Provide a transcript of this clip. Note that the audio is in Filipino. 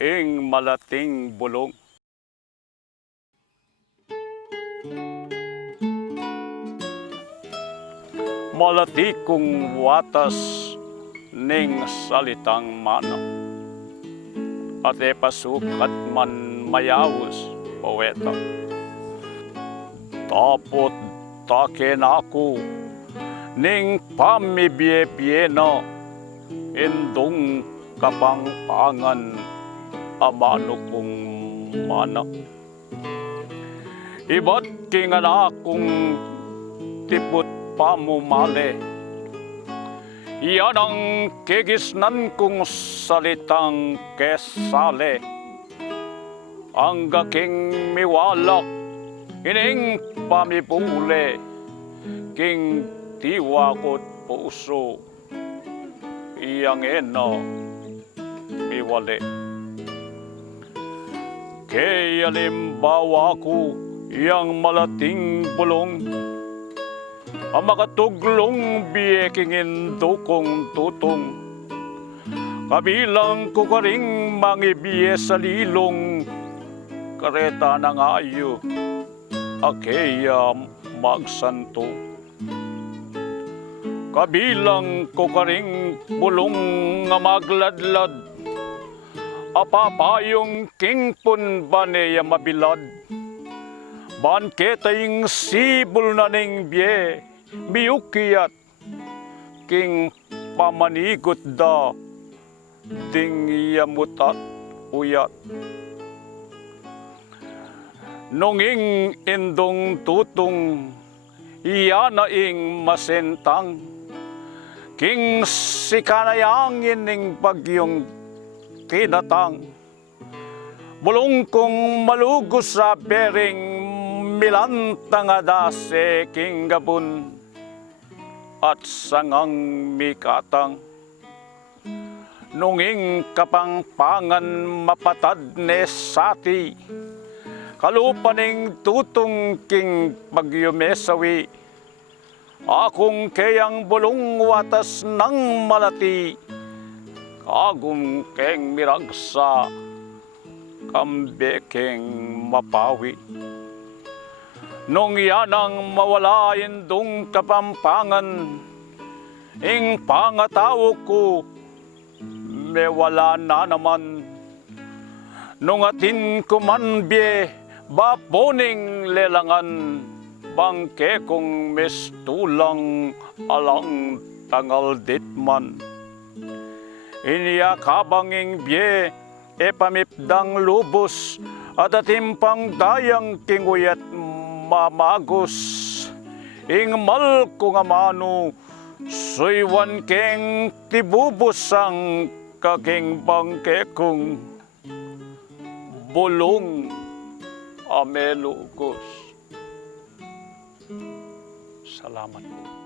ing malating bulong. Malati kong watas ning salitang mana, at epasukat man mayawos poeta. Tapot taken ako ning pamibye-byena, indong kapangpangan amano kong mana. Iba't kingan akong tipot pamumali, iyan ang kigisnan kong salitang kesale. Ang gaking miwalak ining pamipuli, king tiwakot puso, iyang ena miwali. Kaya limbawa ko iyang malating bulong, ang makatuglong biyekingin dukong tutong. Kabilang ko ka ring mangibiye sa lilong, kareta ng ayo, akeya magsanto. Kabilang ko ka ring bulong nga magladlad, apapayong kingpon baneya mabilad. Banketaying sibol na ning biye, miyukiyat, king pamanigot da, ding yamutat uyat. Nunging indong tutong, iyana ing masentang, king sikanayangin ning bagyong kinatang. Bulong kong malugos sa bering, milantang adase king gabun, at sangang mikatang. Nunging kapangpangan mapatad ne sati, kalupaning tutong king pagyumesawi. Akong kayang bulong watas ng malati, kagum keng miragsa, kambekeng mapawi. Nung yanang mawala indong kapampangan, ing pangatawo ko, may wala na naman. Nung atin ko man biye, baponing lelangan, bangke kong mestulang alang tangal ditman. Iniyakabanging biye, epamipdang lubos, at atimpang dayang kinguyat mamagos. Ing mal ko nga mano, suywan keng tibubos ang kaking bangke kong bulong amelugos. Salamat po.